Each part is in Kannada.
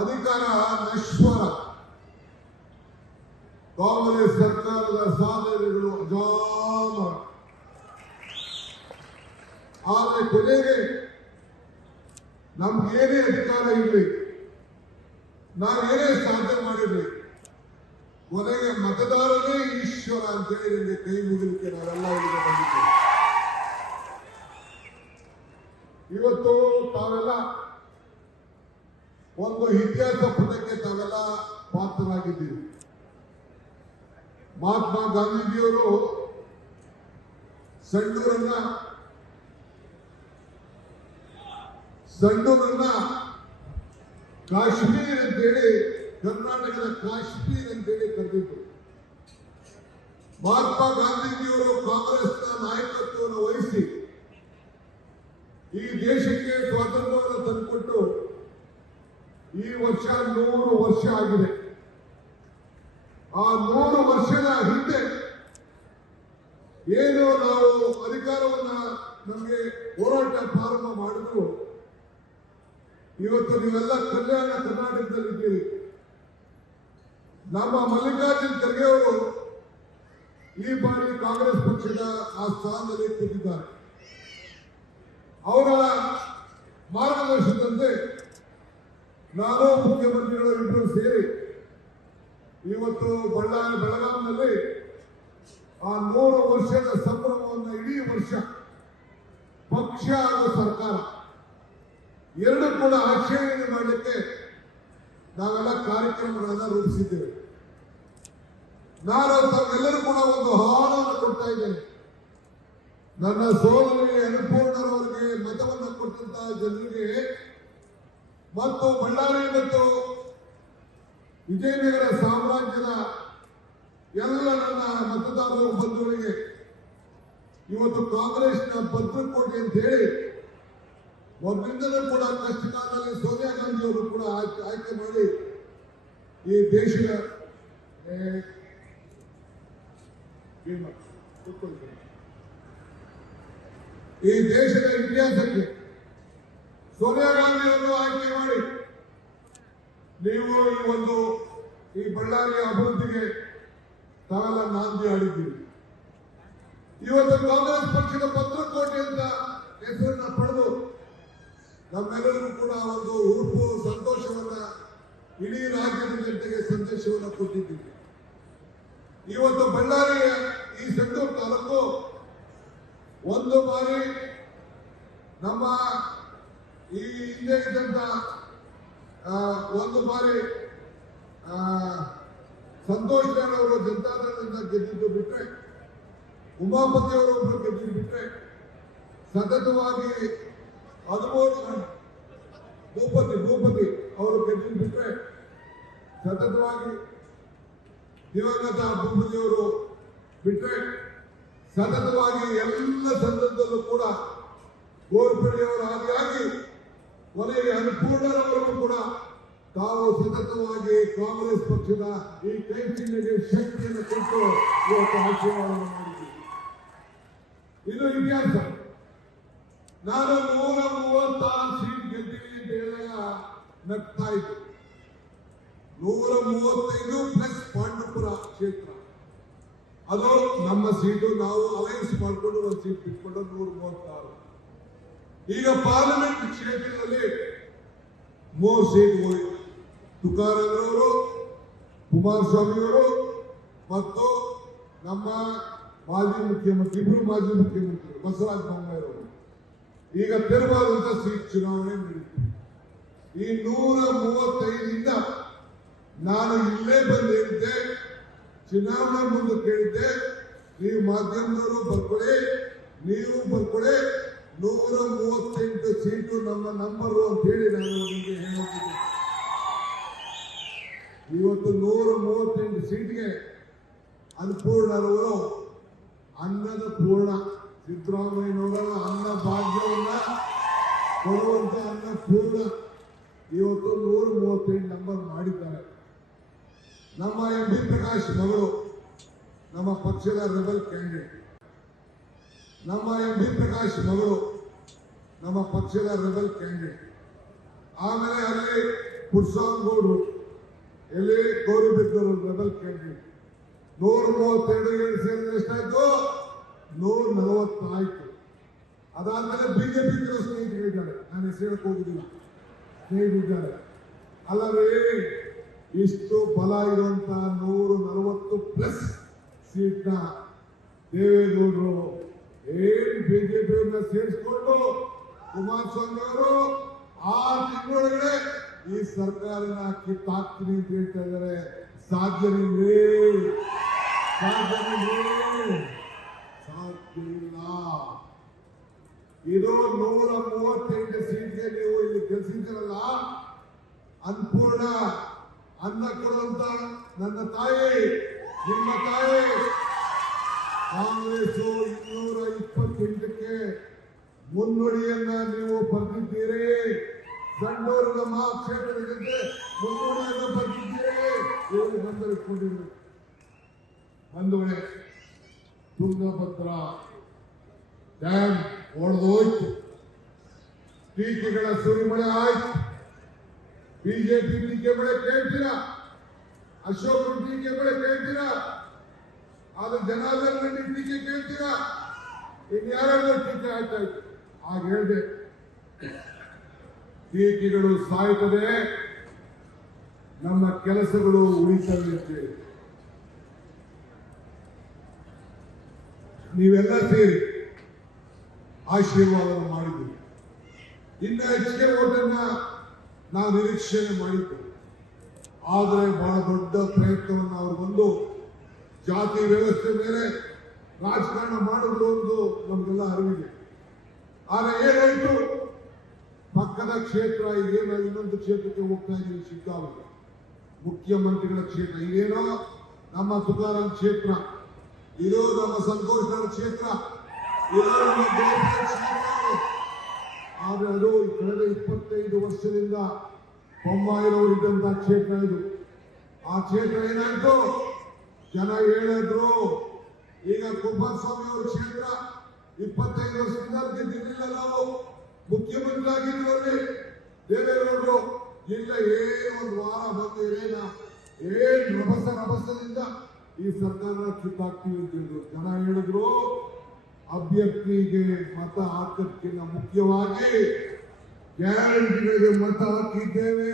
ಅಧಿಕಾರ ನಶ್ವರ. ಕಾಂಗ್ರೆಸ್ ಸರ್ಕಾರದ ಸಾಧನೆಗಳು ಅಜಾಮರ. ಆದರೆ ಕೊನೆಗೆ ನಮ್ಗೇನೇ ಅಧಿಕಾರ ಇರಲಿ, ನಾವೇನೇ ಸಾಧನೆ ಮಾಡಿರಲಿ, ಕೊನೆಗೆ ಮತದಾರನೇ ಈಶ್ವರ ಅಂತೇಳಿ ನಿಮಗೆ ಕೈ ಮುಗಿಲಿಕ್ಕೆ ನಾವೆಲ್ಲ ಇಲ್ಲಿಗೆ ಬಂದಿದ್ದೇವೆ. ಇವತ್ತು ತಾವೆಲ್ಲ ಒಂದು ಇತಿಹಾಸ ಪುಟಕ್ಕೆ ತಾವೆಲ್ಲ ಪಾತ್ರರಾಗಿದ್ದೀವಿ. ಮಹಾತ್ಮ ಗಾಂಧೀಜಿಯವರು ಸಂಡೂರನ್ನ ಕಾಶ್ಮೀರ್ ಅಂತೇಳಿ, ಕರ್ನಾಟಕದ ಕಾಶ್ಮೀರ್ ಅಂತೇಳಿ ಕರೆದಿದ್ರು. ಮಹಾತ್ಮ ಗಾಂಧೀಜಿಯವರು ಕಾಂಗ್ರೆಸ್ನ ನಾಯಕತ್ವವನ್ನು ವಹಿಸಿ ಈ ದೇಶಕ್ಕೆ ಸ್ವಾತಂತ್ರ್ಯವನ್ನು ತಂದುಕೊಟ್ಟು ಈ ವರ್ಷ 100 ವರ್ಷ ಆಗಿದೆ. ಆ 100 ವರ್ಷದ ಹಿಂದೆ ಏನು ನಾವು ಅಧಿಕಾರವನ್ನ ನಮಗೆ ಹೋರಾಟ ಪ್ರಾರಂಭ ಮಾಡಿದ್ರು, ಇವತ್ತು ನೀವೆಲ್ಲ ಕಲ್ಯಾಣ ಕರ್ನಾಟಕದಲ್ಲಿದ್ದೀರಿ. ನಮ್ಮ ಮಲ್ಲಿಕಾರ್ಜುನ್ ಖರ್ಗೆ ಅವರು ಈ ಬಾರಿ ಕಾಂಗ್ರೆಸ್ ಪಕ್ಷದ ಆ ಸ್ಥಾನದಲ್ಲಿ ಕೂತಿದ್ದಾರೆ. ಅವರ ಮಾರ್ಗದರ್ಶನದಂತೆ ನಾನು ಮುಖ್ಯಮಂತ್ರಿಗಳು ಇಬ್ಬರು ಸೇರಿ ಇವತ್ತು ಬೆಳಗಾವಿನಲ್ಲಿ ಆ 100 ವರ್ಷದ ಸಂಭ್ರಮವನ್ನು ಇಡೀ ವರ್ಷ ಪಕ್ಷ ಹಾಗೂ ಸರ್ಕಾರ ಎರಡು ಕೂಡ ಆಚರಣೆ ಮಾಡಲಿಕ್ಕೆ ನಾವೆಲ್ಲ ಕಾರ್ಯಕ್ರಮಗಳನ್ನು ರೂಪಿಸಿದ್ದೇವೆ. ನಾನು ತಾವೆಲ್ಲರೂ ಕೂಡ ಒಂದು ಆಹ್ವಾನವನ್ನು ಕೊಡ್ತಾ ಇದ್ದೇನೆ. ನನ್ನ ಸೋದರಿ ಅನ್ನಪೂರ್ಣರವರಿಗೆ ಮತವನ್ನು ಕೊಟ್ಟಂತಹ ಜನರಿಗೆ ಮತ್ತು ಬಳ್ಳಾರಿ ಮತ್ತು ವಿಜಯನಗರ ಸಾಮ್ರಾಜ್ಯದ ಎಲ್ಲ ನನ್ನ ಮತದಾರರ ಬಂಧುಗಳಿಗೆ ಇವತ್ತು ಕಾಂಗ್ರೆಸ್ನ ಭದ್ರಕೋಟೆ ಅಂತ ಹೇಳಿ ಮೊದಲಿಂದಲೂ ಕೂಡ ಕಷ್ಟ ಕಾಲದಲ್ಲಿ ಸೋನಿಯಾ ಗಾಂಧಿ ಅವರು ಕೂಡ ಆಯ್ಕೆ ಮಾಡಿ ಈ ದೇಶದ ಇತಿಹಾಸಕ್ಕೆ ಸೋನಿಯಾ ಗಾಂಧಿ ಅವರು ಆಯ್ಕೆ ಮಾಡಿ ನೀವು ಈ ಬಳ್ಳಾರಿಯ ಅಭಿವೃದ್ಧಿಗೆ ತಾವೆಲ್ಲ ನಾಂದಿ ಆಡಿದ್ದೀರಿ. ಇವತ್ತು ಕಾಂಗ್ರೆಸ್ ಪಕ್ಷದ ಭದ್ರಕೋಟೆ ಅಂತ ಹೆಸರನ್ನ ಪಡೆದು ನಮ್ಮೆಲ್ಲರಿಗೂ ಕೂಡ ಒಂದು ಉಡುಪು ಸಂತೋಷವನ್ನ ಇಡೀ ರಾಜ್ಯದ ಜನತೆಗೆ ಸಂದೇಶವನ್ನು ಕೊಟ್ಟಿದ್ದೀವಿ. ಇವತ್ತು ಬಳ್ಳಾರಿಯ ಈ ಸಂಡೂರು ತಾಲೂಕು ಒಂದು ಬಾರಿ ನಮ್ಮ ಈ ಹಿಂದೆ ಇದ್ದಂತ ಒಂದು ಬಾರಿ ಸಂತೋಷ್ ಲಾಡ್ ಅವರು ಜನತಾದಳದಿಂದ ಗೆದ್ದಿದ್ದು ಬಿಟ್ರೆ, ಉಮಾಪತಿ ಅವರೊಬ್ಬರು ಗೆದ್ದಿದ್ದು ಬಿಟ್ರೆ, ಸತತವಾಗಿ 13 ಭೂಪತಿ ಅವರು ಗೆದ್ದಿದ್ದು ಬಿಟ್ರೆ, ಸತತವಾಗಿ ದಿವಂಗತ ಭೂಪತಿಯವರು ಬಿಟ್ರೆ, ಸತತವಾಗಿ ಎಲ್ಲ ಸಂದರ್ಭದಲ್ಲೂ ಕೂಡ ಗೋರ್ಪಡೆಯವರ ಆದಿಯಾಗಿ ಕೊನೆಗೆ ಅನ್ನಪೂರ್ಣರವರೆಗೂ ಕೂಡ ತಾವು ಸತತವಾಗಿ ಕಾಂಗ್ರೆಸ್ ಪಕ್ಷದ ಈ ಕೈ ಚಿಹ್ನೆಗೆ ಶಕ್ತಿಯನ್ನು ಕೊಟ್ಟು ಇವತ್ತು ಆಶೀರ್ವಾದವನ್ನು ಮಾಡಿದ್ದೀವಿ. ಇದು ಇತಿಹಾಸ. ನಾನು 136 ಸೀಟ್ ಗೆಲ್ತೀನಿ ಅಂತ ಹೇಳಿದಾಗ ನಗ್ತಾ ಇತ್ತು. 135 ಪ್ಲಸ್ ಪಾಂಡವಪುರ ಕ್ಷೇತ್ರ, ಅದು ನಮ್ಮ ಸೀಟು. ನಾವು ಅಲೈನ್ಸ್ ಮಾಡಿಕೊಂಡು ಒಂದು ಸೀಟ್ ಬಿಟ್ಕೊಂಡು 136. ಈಗ ಪಾರ್ಲಿಮೆಂಟ್ ಕ್ಷೇತ್ರದಲ್ಲಿ 3 ಸೀಟ್ ಹೋಯಿತು. ತುಕಾರಾಮ್ರವರು, ಕುಮಾರಸ್ವಾಮಿ ಅವರು ಮತ್ತು ನಮ್ಮ ಮಾಜಿ ಮುಖ್ಯಮಂತ್ರಿ, ಇಬ್ಬರು ಮಾಜಿ ಮುಖ್ಯಮಂತ್ರಿಗಳು ಬಸವರಾಜ ಬೊಮ್ಮಾಯಿರವರು ಈಗ ತೆರವಾದಂತಹ ಸೀಟ್ ಚುನಾವಣೆ ನಡೀತು. ಈ 135ರಿಂದ ನಾನು ಇಲ್ಲೇ ಬಂದು ಹೇಳಿದ್ದೆ, ಚುನಾವಣೆ ಮುಂದೆ ಕೇಳಿದ್ದೆ, ನೀವು ಮಾಧ್ಯಮದವರು ಬರ್ಕೊಳ್ಳಿ, ನೀವು ಬರ್ಕೊಳ್ಳಿ, 138 ಸೀಟು ನಮ್ಮ ನಂಬರು ಅಂತ ಹೇಳಿ ನಾನು ನಿಮಗೆ ಹೇಳೋದಿದ್ದೆ. ಇವತ್ತು 138 ಸೀಟ್ಗೆ ಅನ್ನಪೂರ್ಣರವರು ಅನ್ನದ ಪೂರ್ಣ, ಸಿದ್ದರಾಮಯ್ಯನವರ ಅನ್ನ ಭಾಗ್ಯವನ್ನ ಕೊಡುವಂತ ಅನ್ನಪೂರ್ಣ ಇವತ್ತು 138 ನಂಬರ್ ಮಾಡಿದ್ದಾರೆ. ನಮ್ಮ ಎಂ ಬಿ ಪ್ರಕಾಶ್ ಮಗಳು ನಮ್ಮ ಪಕ್ಷದ ರೆಬಲ್ ಕ್ಯಾಂಡಿಡೇಟ್. ನಮ್ಮ ಎಂ ಬಿ ಪ್ರಕಾಶ್ ಮಗಳು ನಮ್ಮ ಪಕ್ಷದ ರೆಬಲ್ ಕ್ಯಾಂಡಿಡೇಟ್. ಆಮೇಲೆ ಅಲ್ಲಿ ಪುಟ್ಸಾಂಗೌಡರು ಎಲ್ಲಿ ಗೌರಿಬಿದ್ದವರು ರೆಬಲ್ ಕ್ಯಾಂಡಿಡೇಟ್ 132 ಸೇರಿದ್ರೆ ಎಷ್ಟಾಯ್ತು? 140 ಆಯ್ತು. ಅದಾದ್ಮೇಲೆ ಬಿಜೆಪಿ ಸ್ನೇಹಿತರಿದ್ದಾರೆ, ನಾನು ಹೆಸರು ಹೇಳಕ್ ಹೋಗುದಿಲ್ಲ, ಸ್ನೇಹಿತರಿದ್ದಾರೆ. ಅಲ್ಲವೇ ಇಷ್ಟು ಬಲ ಇರುವಂತ 140+ ಸೀಟ್ನ ದೇವೇಗೌಡರು ಬಿಜೆಪಿಯನ್ನ ಸೇರಿಸಿಕೊಂಡು ಕುಮಾರಸ್ವಾಮಿ ಅವರು 6 ತಿಂಗಳೊಳಗಡೆ ಈ ಸರ್ಕಾರನ ಕಿತ್ತಾಕ್ತೀನಿ ಅಂತ ಹೇಳ್ತಾ ಇದ್ದಾರೆ. ಸಾಧ್ಯವಿಲ್ಲ, ಇದು 138 ಸೀಟ್ಗೆ ನೀವು ಇಲ್ಲಿ ಗೆಲ್ಸಿದ್ದೀರಲ್ಲ. ಅನ್ಪೂರ್ಣ ಅನ್ನ ಕೊಡುವಂತ ನನ್ನ ತಾಯಿ, ನಿಮ್ಮ ತಾಯಿ ಕಾಂಗ್ರೆಸ್ 228ಕ್ಕೆ ಮುನ್ನುಡಿಯನ್ನ ನೀವು ಬರೆದಿದ್ದೀರಿ. ಸಂಡೂರಿನ ಮಹಾಕ್ಷೇತ್ರಕ್ಕೆ ಮುನ್ನುಡಿಯನ್ನ ಬರೆದಿದ್ದೀರಿ. ಇವರು ಗಮನಿಸಿಕೊಂಡಿರಬೇಕು. ಬಂಧುಗಳೇ, ತುಂಗಭದ್ರಾ ಡ್ಯಾಮ್ ಒಡೆದೋಯ್ತು, ಟೀಕೆಗಳ ಸುರಿಮಳೆ ಆಯ್ತು. ಬಿಜೆಪಿ ಟೀಕೆ ಬೆಳೆ ಕೇಳ್ತೀರಾ, ಅಶೋಕ್ ಟೀಕೆ ಬೆಳೆ ಕೇಳ್ತೀರಾ, ಆದ್ರೆ ಜನಾರ್ದನ್ ರೆಡ್ಡಿ ಟೀಕೆ ಕೇಳ್ತೀರಾ, ಇನ್ಯಾರಾದ್ರೂ ಟೀಕೆ ಆಯ್ತಾ ಇತ್ತು. ಆಗ ಹೇಳಿದೆ, ಟೀಕೆಗಳು ಸಾಯ್ತದೆ, ನಮ್ಮ ಕೆಲಸಗಳು ಉಳಿತವೆ ಅಂತೇಳಿ. ನೀವೆಲ್ಲ ಸೇರಿ ಆಶೀರ್ವಾದ ಮಾಡಿದ್ದೀವಿ. ಇನ್ನ ಹೆಚ್ಚಿಗೆ ಓಟನ್ನ ನಾವು ನಿರೀಕ್ಷೆ ಮಾಡಿದ್ದು. ಆದರೆ ಬಹಳ ದೊಡ್ಡ ಪ್ರಯತ್ನವನ್ನು ಅವರು ಬಂದು ಜಾತಿ ವ್ಯವಸ್ಥೆ ಮೇಲೆ ರಾಜಕಾರಣ ಮಾಡಿದ್ರು ಒಂದು ನಮಗೆಲ್ಲ ಅರಿವಿದೆ. ಆದರೆ ಏನಾಯಿತು, ಪಕ್ಕದ ಕ್ಷೇತ್ರ ಈಗೇನೋ ಇನ್ನೊಂದು ಕ್ಷೇತ್ರಕ್ಕೆ ಹೋಗ್ತಾ ಇದ್ದೀವಿ, ಶಿಗ್ಗಾವಿ ಮುಖ್ಯಮಂತ್ರಿಗಳ ಕ್ಷೇತ್ರ. ಈಗೇನೋ ನಮ್ಮ ತುಕಾರಾಮ್ ಕ್ಷೇತ್ರ, ಇದು ನಮ್ಮ ಸಂತೋಷ್ ಕ್ಷೇತ್ರ, ಇದು ನಮ್ಮ ಕ್ಷೇತ್ರ. ಆದರೆ ಅದು ಕಳೆದ 25 ವರ್ಷದಿಂದ ಬೊಮ್ಮಾಯಿರವರಿದ್ದಂತಹ ಕ್ಷೇತ್ರ ಇದು. ಆ ಕ್ಷೇತ್ರ ಏನಾಯ್ತು, ಜನ ಹೇಳಿದ್ರು. ಈಗ ಕುಮಾರಸ್ವಾಮಿ ಅವರ ಕ್ಷೇತ್ರ 25 ವರ್ಷದಿಂದ ಗೆದ್ದಿರಲಿಲ್ಲ. ನಾವು ಮುಖ್ಯಮಂತ್ರಿ ಆಗಿದ್ರಲ್ಲಿ ದೇವೇಗೌಡರು ಇಲ್ಲ, ಒಂದು ವಾರ ಬಂದು ರಭಸದಿಂದ ಈ ಸರ್ಕಾರ ಕಿತ್ತಾಕ್ತೀವಿ ಅಂತ ಹೇಳಿದ್ರು. ಜನ ಹೇಳಿದ್ರು, ಅಭ್ಯರ್ಥಿಗೆ ಮತ ಹಾಕೋದಕ್ಕಿಂತ ಮುಖ್ಯವಾಗಿ ಗ್ಯಾರಂಟಿಗಳಿಗೆ ಮತ ಹಾಕಿದ್ದೇವೆ,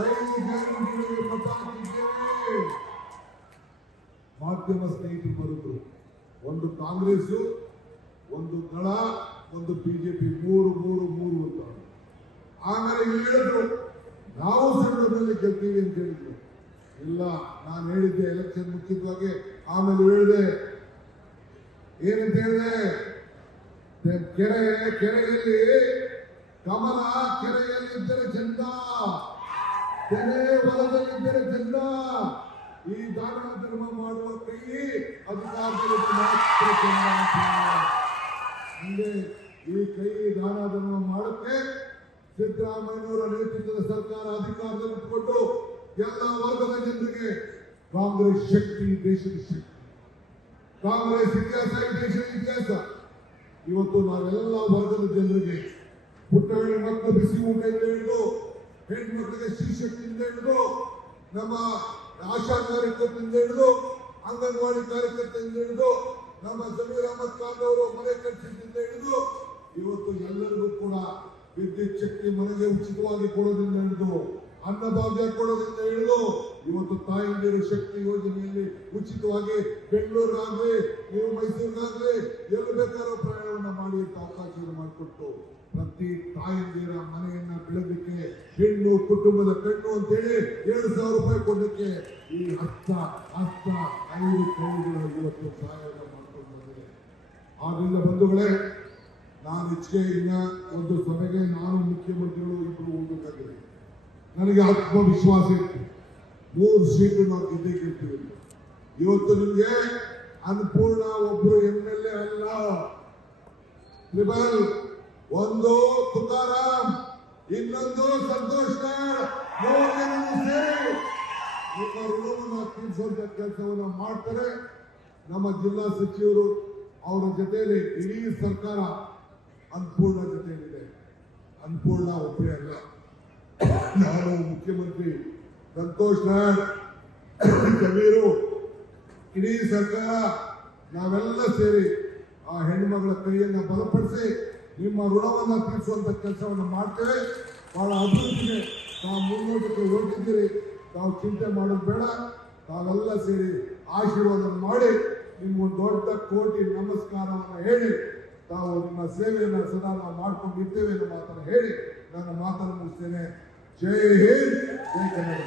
5 ಗ್ಯಾರಂಟಿಗಳಿಗೆ ಮತ ಹಾಕಿದ್ದೇವೆ. ಮಾಧ್ಯಮ ಸ್ನೇಹಿತರು ಬರುದ್ರು, ಒಂದು ಕಾಂಗ್ರೆಸ್, ಒಂದು ದಳ, ಒಂದು ಬಿಜೆಪಿ, 3 ಅಂತ. ಆಮೇಲೆ ಹೇಳಿದ್ರು ನಾವು ಸಂಘದಲ್ಲಿ ಗೆಲ್ತೀವಿ ಅಂತ ಹೇಳಿದ್ರು. ಇಲ್ಲ, ನಾನು ಹೇಳಿದ್ದೆ ಎಲೆಕ್ಷನ್ ಮುಖ್ಯವಾಗಿ. ಆಮೇಲೆ ಹೇಳಿದೆ, ಏನಂತ ಹೇಳಿದೆ, ಕೆರೆಯಲ್ಲಿ ಕಮಲ ಕೆರೆಯಲ್ಲಿದ್ದರೆ ಚಂದ, ಕೆರೆ ಹೊಲದಲ್ಲಿದ್ದರೆ ಚಂದ. ಈ ದಾನ ಧರ್ಮ ಮಾಡುವ ಕೈ ಅಧಿಕಾರದಲ್ಲಿ ಮಾತ್ರ ಚಂದ. ಹಂಗೆ ಈ ಕೈ ದಾನ ಧರ್ಮ ಮಾಡೋಕ್ಕೆ ಸಿದ್ದರಾಮಯ್ಯನವರ ನೇತೃತ್ವದ ಸರ್ಕಾರ ಅಧಿಕಾರದಲ್ಲಿ ಇಟ್ಟುಕೊಂಡು ಎಲ್ಲ ವರ್ಗದ ಜನರಿಗೆ ಕಾಂಗ್ರೆಸ್ ಶಕ್ತಿ, ದೇಶದ ಶಕ್ತಿ. ಕಾಂಗ್ರೆಸ್ ಇತಿಹಾಸ ದೇಶದ ಇತಿಹಾಸ. ಇವತ್ತು ನಾವೆಲ್ಲ ವರ್ಗದ ಜನರಿಗೆ, ಪುಟ್ಟಹಳ್ಳಿ ಮಕ್ಕಳು ಬಿಸಿ ಊಟದಿಂದ ಹಿಡಿದು, ಹೆಣ್ಮಕ್ಳಿಗೆ ಶ್ರೀಶಕ್ತಿಯಿಂದ ಹಿಡಿದು, ನಮ್ಮ ಆಶಾ ಕಾರ್ಯಕರ್ತರಿಂದ ಹಿಡಿದು, ಅಂಗನವಾಡಿ ಕಾರ್ಯಕರ್ತರಿಂದ ಹಿಡಿದು, ನಮ್ಮ ಜಮೀರ್ ಅಹಮದ್ ಖಾನ್ ಅವರು ಮನೆ ಕಟ್ಟಿಸಿದಿಂದ ಹಿಡಿದು, ಇವತ್ತು ಎಲ್ಲರಿಗೂ ಕೂಡ ವಿದ್ಯುತ್ ಶಕ್ತಿ ಮನೆಗೆ ಉಚಿತವಾಗಿ ಕೊಡೋದ್ರಿಂದ ಹಿಡಿದು, ಅನ್ನಭಾಗ್ಯ ಕೊಡೋದ್ರಿಂದ ಹಿಡಿದು, ಇವತ್ತು ತಾಯಂದಿರು ಶಕ್ತಿ ಯೋಜನೆಯಲ್ಲಿ ಉಚಿತವಾಗಿ ಬೆಂಗಳೂರಿಗಾಗಲಿ ನೀವು ಮೈಸೂರಿಗಾಗಲಿ ಎಲ್ಲಿ ಬೇಕಾದ್ರೂ ಪ್ರಯಾಣವನ್ನು ಮಾಡಿ ಅಂತ ಅವಕಾಶವನ್ನು ಮಾಡಿಕೊಟ್ಟು ಪ್ರತಿ ತಾಯಂದಿರ ಮನೆಯನ್ನ ಬೆಳಗಲಿಕ್ಕೆ ಹೆಣ್ಣು ಕುಟುಂಬದ ಕಣ್ಣು ಅಂತೇಳಿ 7,000 ರೂಪಾಯಿ ಕೊಡಲಿಕ್ಕೆ ಈ ಹಸ್ತ 5 ಕೈಗಳು ಇವತ್ತು ಸಹಾಯ ಮಾಡ್ಕೊಂಡು ಬಂದಿದೆ. ಆದ್ರಿಂದ ಬಂಧುಗಳೇ, ನಾನು ಹೆಚ್ಚಿಗೆ ಇನ್ನ ಒಂದು ಸಭೆಗೆ ನಾನು ಮುಖ್ಯಮಂತ್ರಿಗಳು ಇಬ್ಬರು ಹೋಗಬೇಕಾಗಿದೆ. ನನಗೆ ಆತ್ಮವಿಶ್ವಾಸ ಇತ್ತು, 3 ಸೀಟು ನಾವು ಗೆದ್ದಿರ್ತೀವಿ. ಇವತ್ತು ನಿಮಗೆ ಅನ್ಪೂರ್ಣ ಒಬ್ರು MLA ಅಲ್ಲ, ಟ್ರಿಬಲ್, ಒಂದು ತುಕಾರಾಮ್, ಇನ್ನೊಂದು ಸಂತೋಷ್ ಸೇರಿ ನಿಮ್ಮ ಋಣವನ್ನು ತೀರಿಸುವಂತ ಕೆಲಸವನ್ನು ಮಾಡ್ತಾರೆ. ನಮ್ಮ ಜಿಲ್ಲಾ ಸಚಿವರು ಅವರ ಜೊತೆಯಲ್ಲಿ ಇಡೀ ಸರ್ಕಾರ ಅನ್ಪೂರ್ಣ ಜೊತೆಯಲ್ಲಿದೆ. ಅನ್ಪೂರ್ಣ ಒಬ್ಬರೇ ಅಲ್ಲ, ನಾನು ಮುಖ್ಯಮಂತ್ರಿ ಸಂತೋಷ್ ನಾಯಕ್ ಕಬೀರು ಇಡೀ ಸರ್ಕಾರ ನಾವೆಲ್ಲ ಸೇರಿ ಆ ಹೆಣ್ಣುಮಗಳ ಕೈಯನ್ನು ಬಲಪಡಿಸಿ ನಿಮ್ಮ ಋಣವನ್ನು ತೀರಿಸುವಂತ ಕೆಲಸವನ್ನು ಮಾಡ್ತೇವೆ. ಬಹಳ ಅಭಿವೃದ್ಧಿಗೆ ತಾವು ಮುನ್ನೋಟಕ್ಕೆ ಹೊರಟಿದ್ದೀರಿ. ತಾವು ಚಿಂತೆ ಮಾಡೋದು ಬೇಡ. ತಾವೆಲ್ಲ ಸೇರಿ ಆಶೀರ್ವಾದ ಮಾಡಿ ನಿಮ್ಗೊಂದು ದೊಡ್ಡ ಕೋಟಿ ನಮಸ್ಕಾರವನ್ನು ಹೇಳಿ ತಾವು ನಿಮ್ಮ ಸೇವೆಯನ್ನು ಸದಾ ನಾವು ಮಾಡ್ಕೊಂಡಿರ್ತೇವೆ ಅನ್ನೋ ಮಾತನ್ನು ಹೇಳಿ ನನ್ನ ಮಾತನ್ನು ಮುಗಿಸ್ತೇನೆ. ಜೈ ಹಿಂದ್, ಜೈ ಕನ್ನಡ.